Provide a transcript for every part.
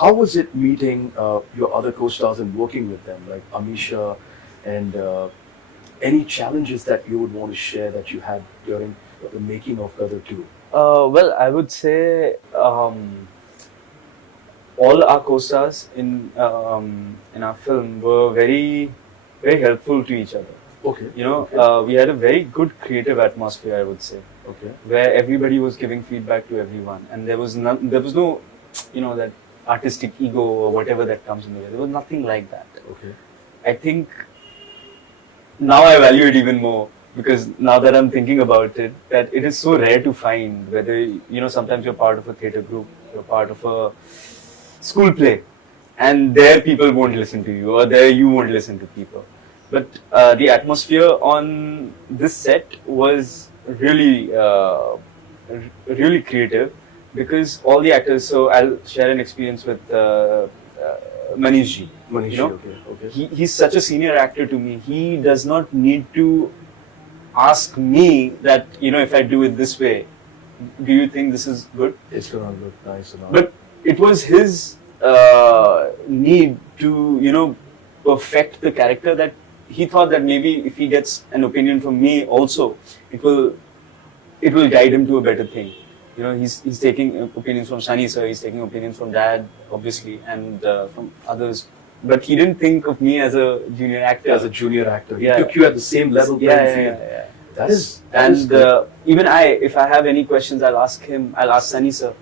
how was it meeting your other co-stars and working with them, like Amisha, and any challenges that you would want to share that you had during the making of Gaddar 2? Well, I would say all our co-stars in our film were very, very helpful to each other. Okay. We had a very good creative atmosphere, I would say, Okay. where everybody was giving feedback to everyone, and there was no, that artistic ego or whatever that comes in the way. There was nothing like that. Okay. I think now I value it even more, because now that I'm thinking about it, that it is so rare to find, whether, sometimes you're part of a theatre group, you're part of a school play, and there people won't listen to you, or there you won't listen to people. But the atmosphere on this set was really, really creative, because all the actors, so I'll share an experience with Manishji. Manish, okay. He's such a senior actor to me. He does not need to ask me that, if I do it this way, do you think this is good? It's gonna look nice and all. But it was his need to, perfect the character, that he thought that maybe if he gets an opinion from me also, it will guide him to a better thing. He's taking opinions from Sunny sir, he's taking opinions from Dad, obviously, and from others. But he didn't think of me as a junior actor. As a junior actor, he took you at the same level. Yeah. That is even if I have any questions, I'll ask Sunny sir.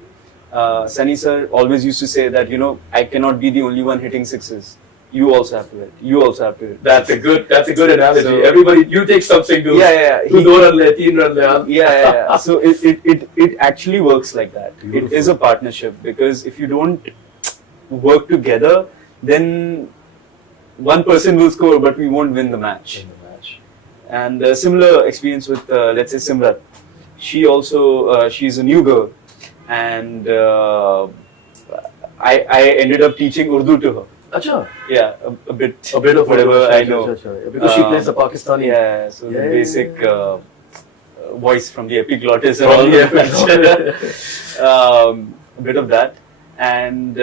Sunny sir always used to say that, I cannot be the only one hitting sixes. You also have to hit. You also have to hit. That's a good analogy. So, everybody, you take some singles. Yeah. Yeah. So it actually works like that. Beautiful. It is a partnership, because if you don't work together, then one person will score, but we won't win the match. And a similar experience with, let's say, Simrat. She also, she's a new girl, and I ended up teaching Urdu to her. Acha. Yeah, a bit of whatever I know. Because she plays the Pakistani. Yeah, so the basic voice from the epiglottis and From all the that. A bit of that. And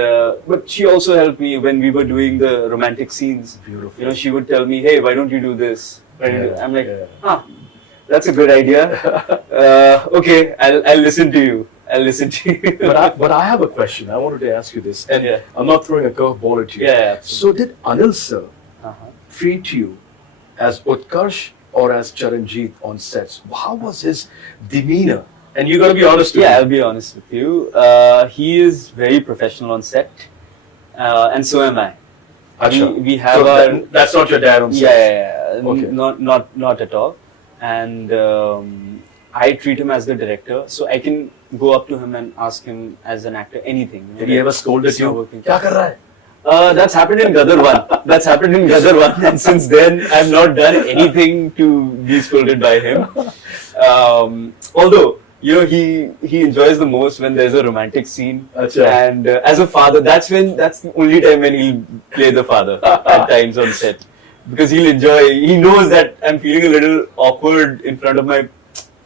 but she also helped me when we were doing the romantic scenes. Beautiful. She would tell me, hey, why don't you do this? I'm like, yeah. That's a good idea. Okay, I'll listen to you. But I have a question. I wanted to ask you this, and I'm not throwing a curveball at you. Yeah. So did Anil sir treat you as Utkarsh or as Charanjit on sets? How was his demeanor? And you got to be honest with me. Yeah, I'll be honest with you. He is very professional on set, and so am I. We have so that's not your dad on set. Yeah. Okay. Not at all. And I treat him as the director, so I can go up to him and ask him as an actor anything. Did he ever scolded you? Kya kar raha hai? That's happened in Gaddar 1. And since then I've not done anything to be scolded by him. Although, he enjoys the most when there's a romantic scene. Achha. And as a father, that's the only time when he'll play the father at times on set. Because he knows that I'm feeling a little awkward in front of my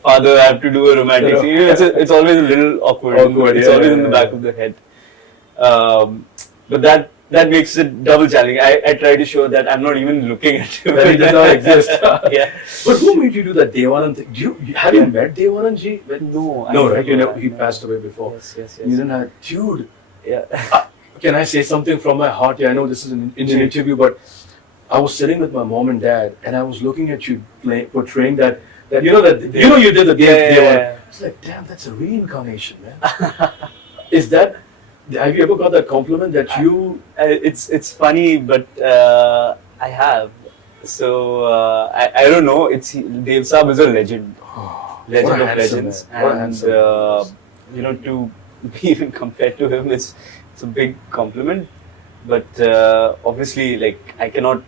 father. I have to do a romantic scene. It's always a little awkward. It's always in the back of the head. But that makes it double challenging. I try to show that I'm not even looking at him. That he does not exist. Yeah. But who made you do that Devanand thing? Have you met Devanand ji? No. No, right? He passed away before. Yes. You didn't have... Dude. Yeah. Can I say something from my heart? Yeah, I know this is an interview, but I was sitting with my mom and dad, and I was looking at you portraying that you did the Devanand. I was like, damn, that's a reincarnation, man. Is that... Have you ever got that compliment that you... It's funny, but I have. So, I don't know. Dev Saab is a legend. Legend of legends. And, to be even compared to him, it's a big compliment. But obviously, I cannot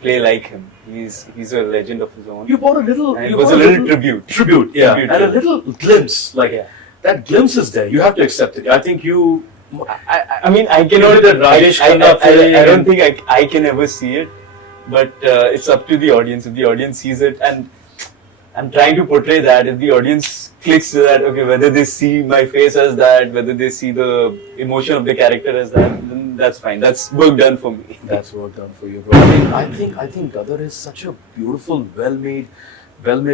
play like him. He's a legend of his own. You bought a little... And it was a little tribute. Tribute, yeah. And a little glimpse, that glimpse is there. You have to accept it. I think you... I mean, I cannot... I don't think I can ever see it. But it's up to the audience. If the audience sees it, and I'm trying to portray that. If the audience clicks to that, okay, whether they see my face as that, whether they see the emotion of the character as that, then that's fine. That's work done for me. That's work done for you, bro. I mean, I think Gaddar is such a beautiful, well-made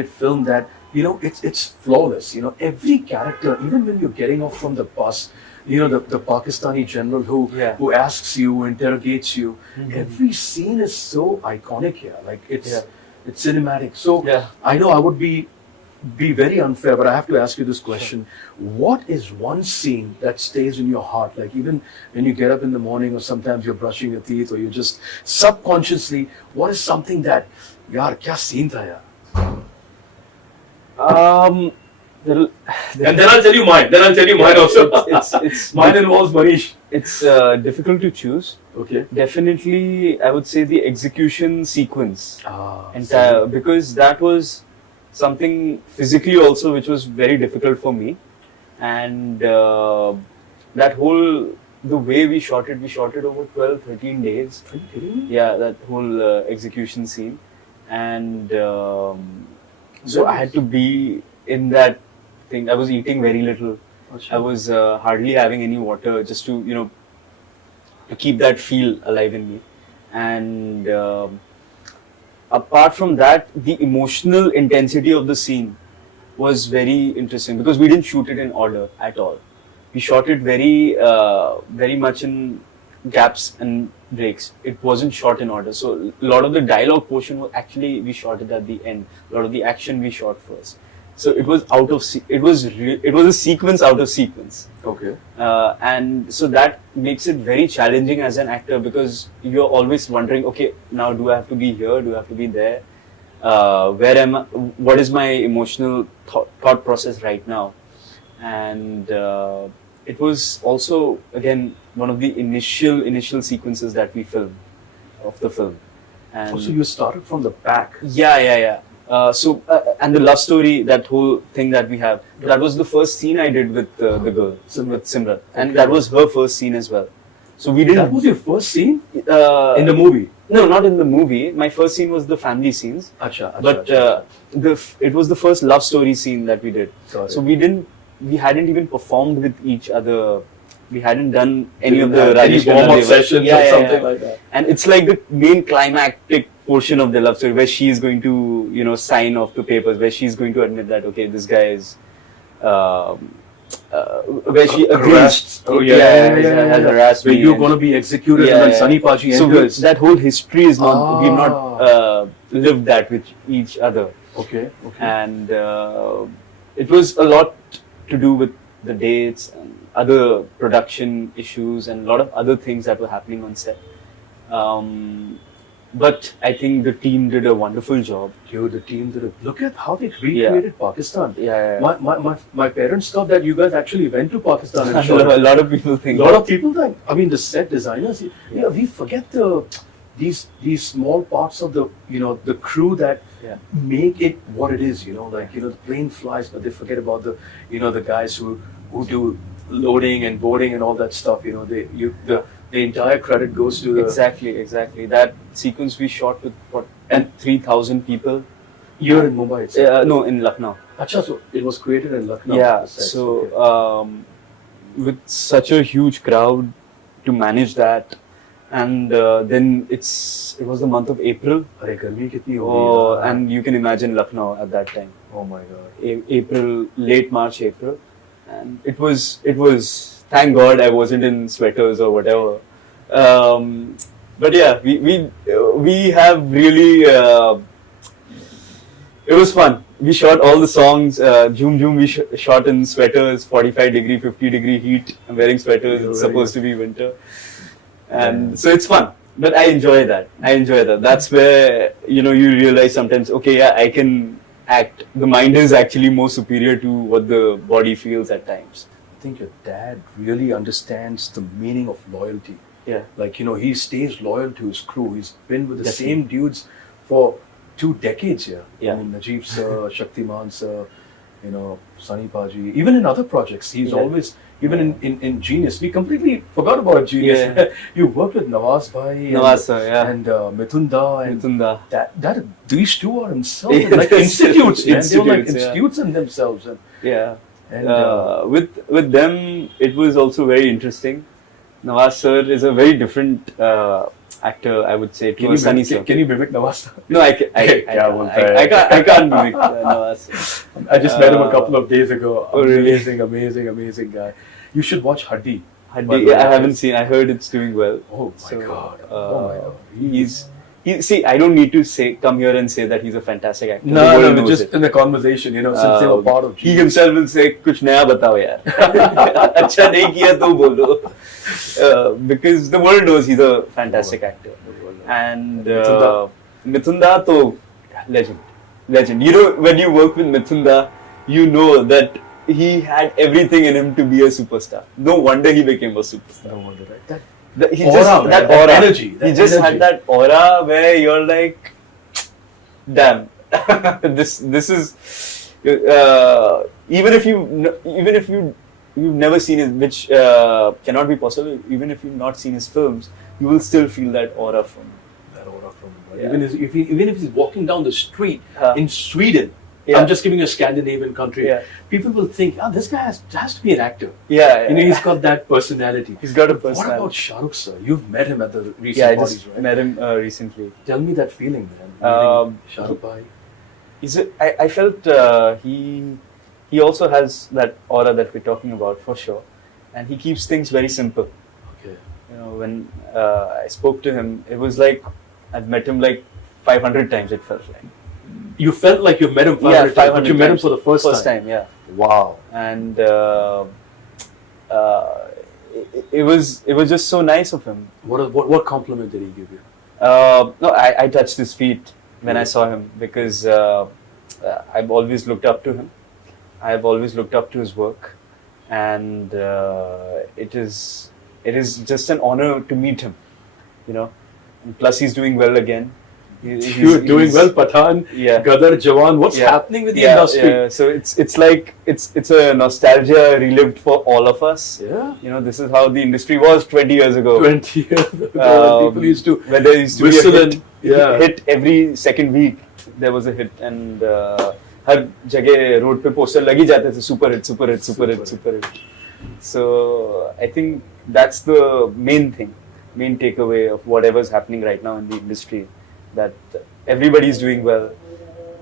film that it's flawless. Every character, even when you're getting off from the bus, the Pakistani general who asks you, who interrogates you. Every scene is so iconic here. Like it's cinematic. So I know I would be very unfair, but I have to ask you this question. What is one scene that stays in your heart? Like even when you get up in the morning, or sometimes you're brushing your teeth, or you just subconsciously, what is something that, yaar, kya scene tha yaar? Um, And then I'll tell you mine. Also. It's Mine involves Manish. It's difficult to choose. Okay. Definitely, I would say the execution sequence. Because that was something physically also which was very difficult for me. And that whole, the way we shot it over 12, 13 days. Are you kidding me? Yeah, that whole execution scene. And so I had to be in that thing. I was eating very little. I was hardly having any water, just to to keep that feel alive in me. And apart from that, the emotional intensity of the scene was very interesting, because we didn't shoot it in order at all. We shot it very much in gaps and breaks. It wasn't shot in order. So a lot of the dialogue portion was actually, we shot it at the end. A lot of the action we shot first. So it was it was a sequence out of sequence. Okay. And so that makes it very challenging as an actor, because you're always wondering, okay, now do I have to be here? Do I have to be there? Where am I? What is my emotional thought process right now? And it was also, again, one of the initial sequences that we filmed of the film. And so you started from the back. Yeah. And the love story, that whole thing that we have, that was the first scene I did with the girl, with Simran. And that was her first scene as well. So we didn't... That was your first scene? In the movie? No, not in the movie. My first scene was the family scenes. It was the first love story scene that we did. So we hadn't even performed with each other. We hadn't done any of the warm-up sessions or something like that. And it's like the main climactic portion of the love story, where she is going to, sign off the papers, where she's going to admit that, okay, this guy is, where she agrees. Has harassed me. Where you're going to be executed, and then Sunny Paji enters. So that whole history is not, we've not lived that with each other. Okay. And it was a lot to do with the dates and other production issues and a lot of other things that were happening on set. But I think the team did a wonderful job. Dude, the team did look at how they recreated Pakistan. Yeah. My parents thought that you guys actually went to Pakistan and shot. A lot of people think. A lot of people think. I mean, the set designers. We forget these small parts of the the crew that make it what it is. The plane flies, but they forget about the guys who do loading and boarding and all that stuff. The entire credit goes to the... Exactly. That sequence we shot with 3,000 people. You're in Mumbai itself? No, in Lucknow. Achha, so it was created in Lucknow. Yeah, so with such a huge crowd to manage that, and then it was the month of April. And you can imagine Lucknow at that time. Oh my God. April, late March, April. And it was, thank God I wasn't in sweaters or whatever. But yeah, we have really, it was fun. We shot all the songs, Zoom Zoom, we shot in sweaters, 45-degree, 50-degree heat. I'm wearing sweaters, it's supposed to be winter. And so it's fun. But I enjoy that. That's where, you realize sometimes, okay, yeah, I can act. The mind is actually more superior to what the body feels at times. I think your dad really understands the meaning of loyalty. Yeah. Like, he stays loyal to his crew. He's been with the same dudes for 2 decades here. Yeah. I mean, Najeeb sir, Shaktiman sir, Sunny Paji. Even in other projects, he's always, Even in Genius, we completely forgot about Genius. Yeah. You worked with Nawaz Bhai Nawaz sir, yeah. and Mithun Da and Mithunda. these two are themselves Yeah, like institutes, man. They were like institutes, yeah. institutes in themselves. Yeah. And With them, it was also very interesting. Nawaz sir is a very different actor, I would say, to Sunny sir. can you mimic Nawaz? No, I can't mimic Nawaz sir. I just met him a couple of days ago. Oh, really? Amazing guy. You should watch Haddi. Haddi, yeah, I haven't seen. I heard it's doing well. Oh my So, god. See, I don't need to come here and say that he's a fantastic actor. The No, world knows just it. in the conversation, since they were part of He himself will say, "कुछ नया बताओ यार." अच्छा नहीं किया तो बोलो. Because the world knows he's a fantastic actor. And Mithunda to legend. You know, when you work with Mithunda, you know that he had everything in him to be a superstar. No wonder he became a superstar. No wonder, right? That aura, energy. He just had that aura where you're like, damn, this is even if you've never seen his, which cannot be possible. Even if you've not seen his films, you will still feel that aura from him. Right? Yeah. Even if he's walking down the street in Sweden. Yeah. I'm just giving a Scandinavian country. Yeah. People will think, this guy has to be an actor. Yeah, he's got that personality. He's got a personality. What about Shah Rukh sir? You've met him at the recent parties, I just right? met him recently. Tell me that feeling, man. Shah Rukh bhai. I felt he also has that aura that we're talking about for sure, and he keeps things very simple. Okay. When I spoke to him, it was like I've met him like 500 times. It felt like. You felt like you met him 500 times, but you met him for the first time. Yeah. Wow. And it was just so nice of him. What compliment did he give you? No, I touched his feet when I saw him because I've always looked up to him. I've always looked up to his work, and it is just an honor to meet him. And plus he's doing well again. You're doing well, Pathan, Gaddar, Jawan. What's happening with the industry? Yeah. So it's like it's a nostalgia relived for all of us. Yeah. This is how the industry was 20 years ago. 20 years ago, people used to whistle and hit every second week. There was a hit, and हर जगह road पे poster लगी जाते थे super hit. So I think that's the main takeaway of whatever's happening right now in the industry. That everybody is doing well.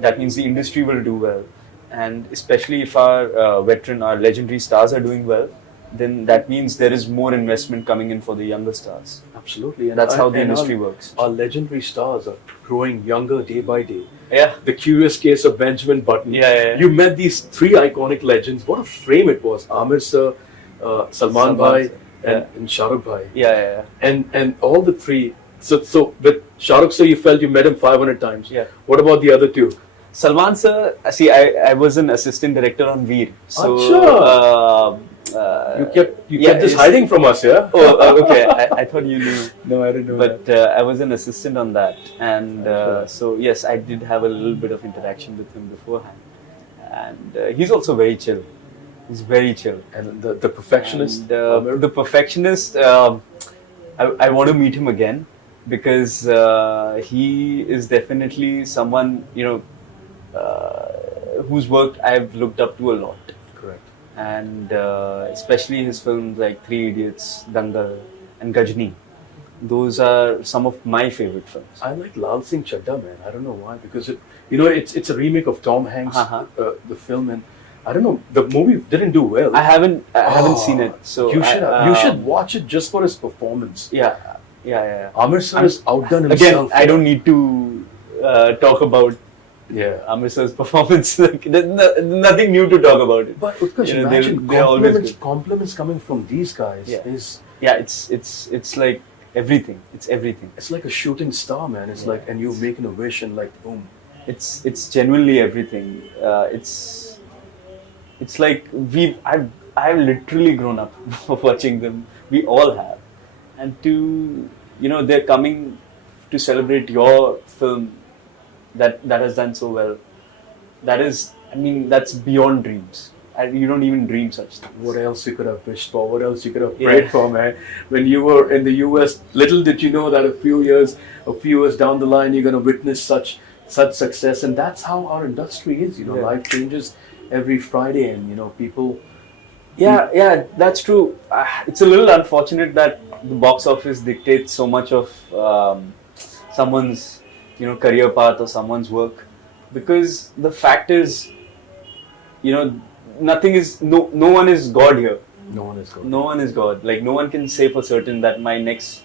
That means the industry will do well, and especially if our our legendary stars are doing well, then that means there is more investment coming in for the younger stars. Absolutely, and that's how the industry works. Our legendary stars are growing younger day by day. Yeah. The curious case of Benjamin Button. Yeah. You met these three iconic legends. What a frame it was. Amir sir, Salman bhai, and Shah Rukh bhai. Yeah. And all the three. So with Shah Rukh sir, you felt you met him 500 times. Yeah. What about the other two? Salman sir, see, I was an assistant director on Veer. So you kept this hiding from us, yeah? Oh, okay. I thought you knew. No, I didn't know but I was an assistant on that, and so yes, I did have a little bit of interaction with him beforehand. And he's also very chill. He's very chill. And the perfectionist. And, the perfectionist. I want to meet him again because he is definitely someone whose work I've looked up to a lot. Correct. And especially his films like Three Idiots, Dangal, and Gajni. Those are some of my favorite films. I like Lal Singh Chadda, man. I don't know why, because it's a remake of Tom Hanks, the film, and I don't know, the movie didn't do well. I haven't seen it, so you should watch it just for his performance. Yeah. Amir sir has outdone himself. Again, I don't need to talk about Amir sir's performance. Like, there's nothing new to talk about it. But Utkarsh, imagine compliments coming from these guys is it's like everything. It's everything. It's like a shooting star, man. It's like, and you making a wish and like boom. It's genuinely everything. It's like I've literally grown up watching them. We all have, and they're coming to celebrate your film that has done so well. That's beyond dreams. and you don't even dream such things. What else you could have wished for? What else you could have prayed for, man? When you were in the US, little did you know that a few years down the line, you're going to witness such success, and that's how our industry is. Life changes every Friday, and people. Yeah, that's true. It's a little unfortunate that the box office dictates so much of someone's career path or someone's work, because the fact is, nothing is no one is God here. No one is God. No one is God. Like, no one can say for certain that my next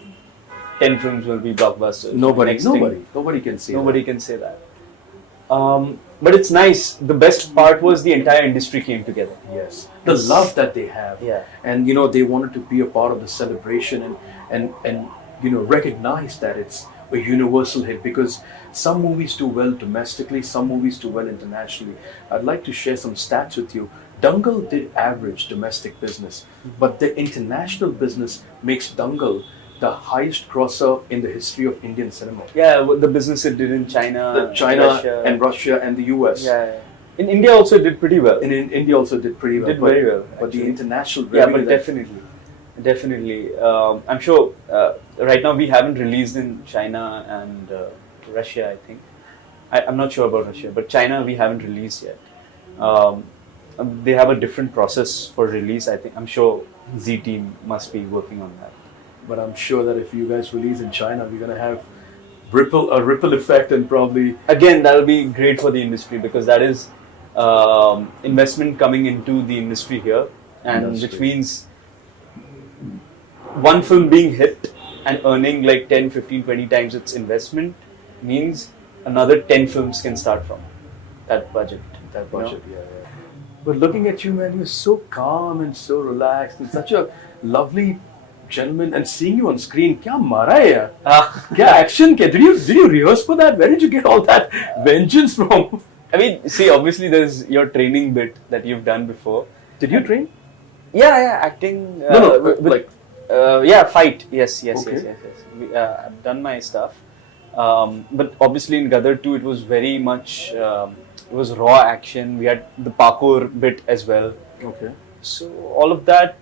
10 films will be blockbusters. Nobody can say. Nobody can say that. But it's nice. The best part was the entire industry came together. Yes, the love that they have. Yeah. And they wanted to be a part of the celebration and recognize that it's a universal hit, because some movies do well domestically, some movies do well internationally. I'd like to share some stats with you. Dangal did average domestic business, but the international business makes Dangal the highest grosser in the history of Indian cinema. Yeah, the business it did in China, Russia and the US. Yeah. In India also it did pretty well. In India also did pretty well. Very well. But the international revenue... Yeah, but definitely. I'm sure right now we haven't released in China and Russia, I think. I'm not sure about Russia, but China we haven't released yet. They have a different process for release, I think. I'm sure Z team must be working on that. But I'm sure that if you guys release in China, we're going to have a ripple effect, and probably... Again, that'll be great for the industry, because that is investment coming into the industry here, and which means one film being hit and earning like 10, 15, 20 times its investment means another 10 films can start from that budget. Yeah. But looking at you, man, you're so calm and so relaxed and such a lovely gentleman, and seeing you on screen, kya mara hai yaar? Kya action? Did you rehearse for that? Where did you get all that vengeance from? I mean, see, obviously there's your training bit that you've done before. Did you train? Yeah, acting. Fight. Yes. I've done my stuff. But obviously in Gaddar too, it was very much, it was raw action. We had the parkour bit as well. Okay. So all of that,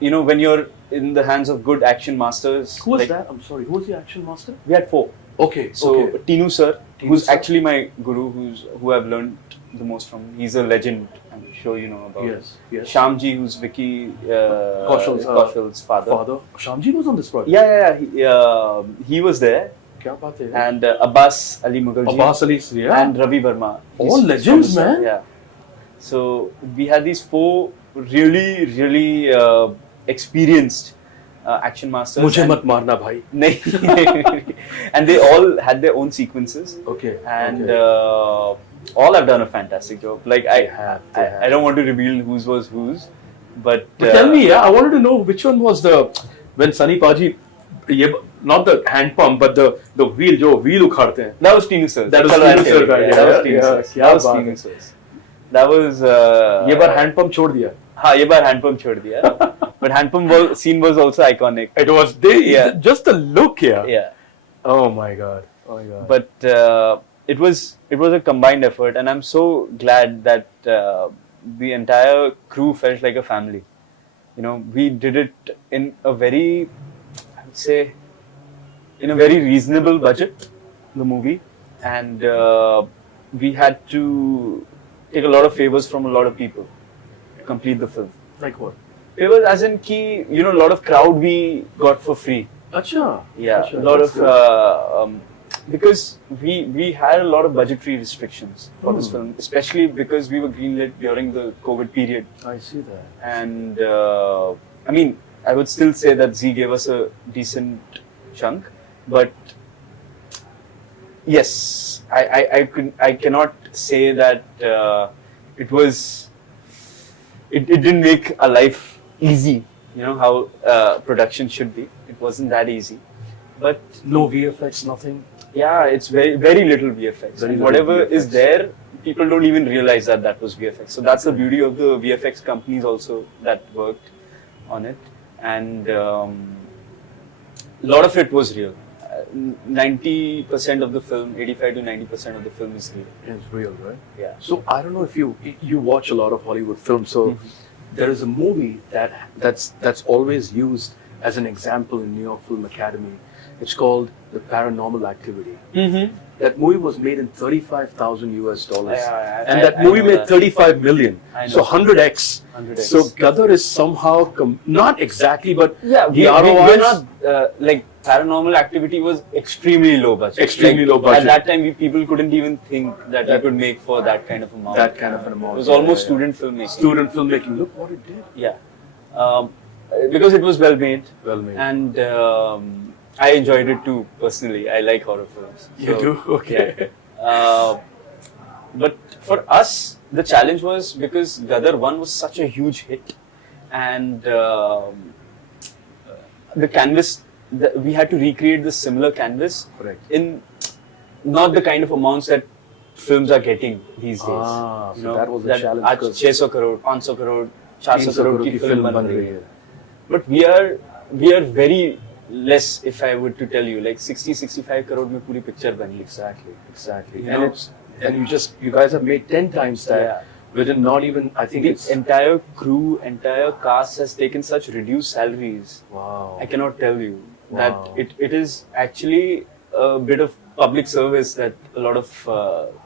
when you're in the hands of good action masters. Who was that? I'm sorry. Who was the action master? We had 4. Okay. So Tinu sir, who's actually my guru, who I've learned the most from. He's a legend. I'm sure you know about. Yes. Shyamji, who's Vicky Kaushal's father. Shyamji was on this project. Yeah. He was there. Kya baat hai? And Abbas Ali Mughalji. And Ravi Verma. All legends, man. Yeah. So we had these 4 really experienced action masters. Mujhe mat marna bhai. And they all had their own sequences. Okay. And all have done a fantastic job. Like I don't want to reveal whose was whose, but tell me, I wanted to know which one was when Sunny Paji, not the hand pump, but the wheel, jo wheel ukhadte hain. That was Tinu sir. That was Tinu sir. That was Tinu sir. That was. ये बार hand pump छोड़ दिया. हाँ, ये बार hand pump छोड़ दिया. But hand pump scene was also iconic. It was just the look here. Yeah. Oh my god. But it was a combined effort, and I'm so glad that the entire crew felt like a family. We did it in a very, I would say, in a very reasonable budget, the movie, and we had to take a lot of favors from a lot of people to complete the film. Like what? Favors as in a lot of crowd we got for free. Acha. Yeah, a lot of because we had a lot of budgetary restrictions for this film, especially because we were greenlit during the COVID period. I see that. And I mean, I would still say that Z gave us a decent chunk, but yes, I cannot say that it didn't make our life easy. How production should be. It wasn't that easy, but no VFX, nothing. Yeah, it's very little VFX. And whatever is there, people don't even realize that was VFX. So that's the beauty of the VFX companies also that worked on it, and a lot of it was real. 90% of the film, 85 to 90% of the film is real. It's real, right? Yeah. So I don't know if you watch a lot of Hollywood films. So there is a movie that's always used as an example in New York Film Academy. It's called The Paranormal Activity. That movie was made in $35,000 US, and that movie made 35 million. So 100x. 100x. So Gaddar is somehow not exactly, but Yeah, the we're ROIs. not like Paranormal Activity was extremely low budget. Extremely Like, low budget. At that time, people couldn't even think that you could make for that kind of amount. That kind of an amount. It was almost student filmmaking. Student filmmaking. Look what it did. Yeah, because it was well made. Well made. And I enjoyed it too personally. I like horror films. You do? Okay. Yeah. But for us, the challenge was because Gaddar 1 was such a huge hit, and the canvas, we had to recreate the similar canvas Correct. in not the kind of amounts that films are getting these days. Ah, so that was a challenge. आज because 600 crore, 500 crore, 400 crore की film बन बन रही रही है. है. But we are very less, if I were to tell you, like 60-65 crore में पूरी picture बनी. Exactly. You And know? you guys have made 10 times that Yeah. within not even, I think The it's, entire crew, entire cast has taken such reduced salaries. wow. I cannot tell you Wow. that it is actually a bit of public service that a lot of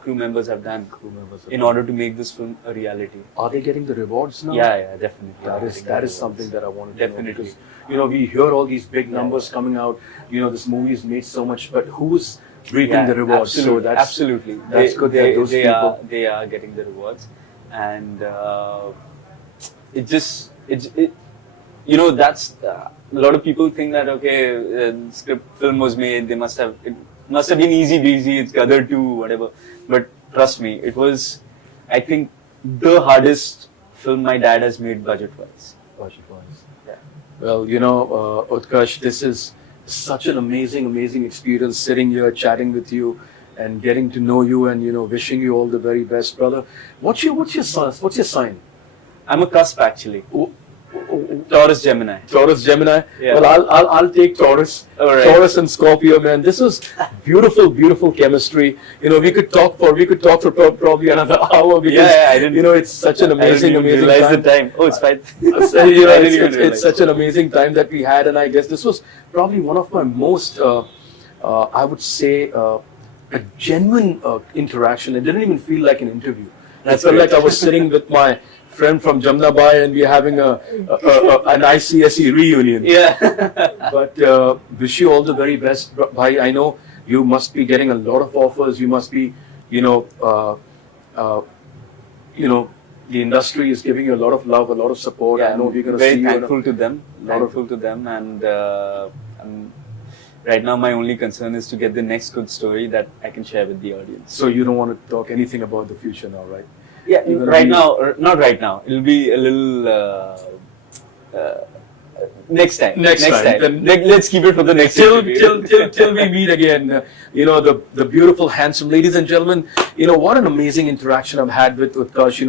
crew members have done Crew members in order to make this film a reality. Are they getting the rewards now? Yeah, definitely. That is something that I wanted to know, Definitely. because we hear all these big numbers coming out. This movie is made so much, but who's reaping the rewards? Absolutely, So that's absolutely. that's good that those people. They are getting the rewards, and that's a lot of people think that script film was made. It must have been easy breezy. It's Gaddar 2, whatever. But trust me, it was, I think, the hardest film my dad has made budget-wise. Yeah. Well, Utkarsh, this is such an amazing experience sitting here chatting with you and getting to know you and wishing you all the very best, brother. What's your sign? I'm a cusp actually. Oh, Taurus Gemini. Taurus Gemini. Yeah. Well, I'll take Taurus. All right. Taurus and Scorpio, man. This was beautiful chemistry. We could talk for probably another hour because I didn't. it's such an amazing realize time. the time. Oh, it's fine. So, I didn't even it's realize. such an amazing time that we had, and I guess this was probably one of my most, I would say, a genuine interaction. It didn't even feel like an interview. That's it felt great. like I was sitting with my friend from Jamnabai and we're having an ICSE reunion. Yeah. But wish you all the very best, Bhai. I know you must be getting a lot of offers. You must be, the industry is giving you a lot of love, a lot of support. I know we're going to see very you. thankful to them. Thankful to them, and right now my only concern is to get the next good story that I can share with the audience. So you don't want to talk anything about the future now, right? Yeah, You're right gonna now, not right now. It'll be a little next time. Next time. Then Let's keep it for the next till interview. till we meet again. The beautiful, handsome ladies and gentlemen. What an amazing interaction I've had with Utkarsh.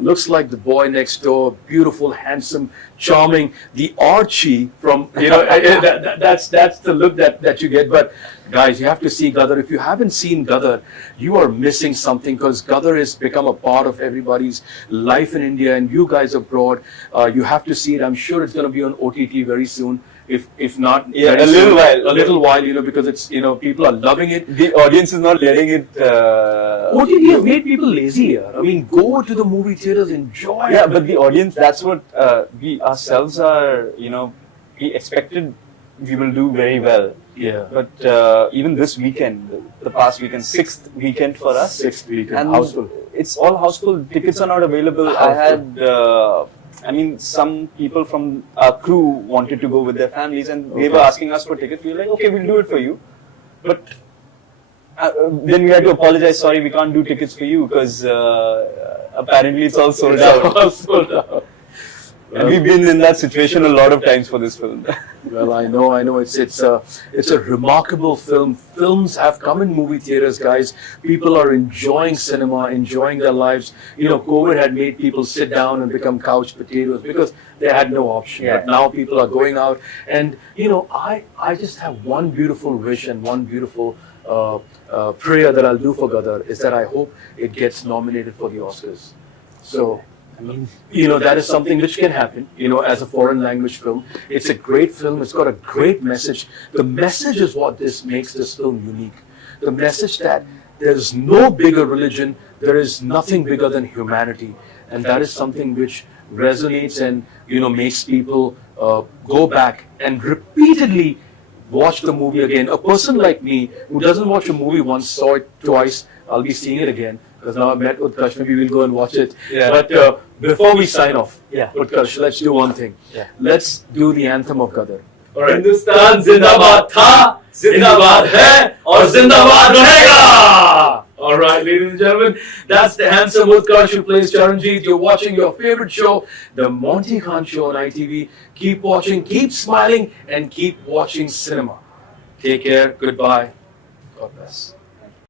Looks like the boy next door. Beautiful, handsome, charming. The Archie from that's the look that you get. But guys, you have to see Gaddar. If you haven't seen Gaddar, you are missing something, because Gaddar has become a part of everybody's life in India, and you guys abroad, you have to see it. I'm sure it's going to be on OTT very soon. If not, Yeah, very a little soon. while. A little while, because it's people are loving it. The audience is not letting it. OTT has made people lazy here. I mean, go to the movie theaters, enjoy. Yeah, but the audience, that's what we ourselves are, we expected we will do very well. Yeah. But even this weekend, the past weekend, 6th weekend for us. 6th weekend, And houseful. It's all houseful. Tickets are not available. I had, some people from our crew wanted to go with their families, and they were asking us for tickets. We were like, okay, we'll do it for you. But then we had to apologize. Sorry, we can't do tickets for you because apparently it's all sold out. Sold out. And we've been in that situation a lot of times for this film. Well, I know. It's a remarkable film. Films have come in movie theaters, guys. People are enjoying cinema, enjoying their lives. You know, COVID had made people sit down and become couch potatoes because they had no option. Yeah. But now people are going out, and you know, I just have one beautiful wish and one beautiful prayer that I'll do for Gaddar is that I hope it gets nominated for the Oscars. So. I mean, You know, that is something which can happen, you know, as a foreign language film. It's a great film. It's got a great message. The message is what makes this film unique. The message that there is no bigger religion, there is nothing bigger than humanity. And that is something which resonates and, you know, makes people go back and repeatedly watch the movie again. A person like me who doesn't watch a movie once, saw it twice, I'll be seeing it again. Because now I've met Utkarsh, maybe we'll go and watch it. Yeah. But before we sign off, Yeah. Utkarsh, let's do one thing. Yeah. Let's do the anthem of Gaddar. Hindustan जिंदाबाद था, जिंदाबाद है और जिंदाबाद रहेगा. All right, ladies and gentlemen, that's the handsome Utkarsh who plays Charanjit. You're watching your favorite show, the Monty Khan Show on ITV. Keep watching, keep smiling, and keep watching cinema. Take care. Goodbye. God bless.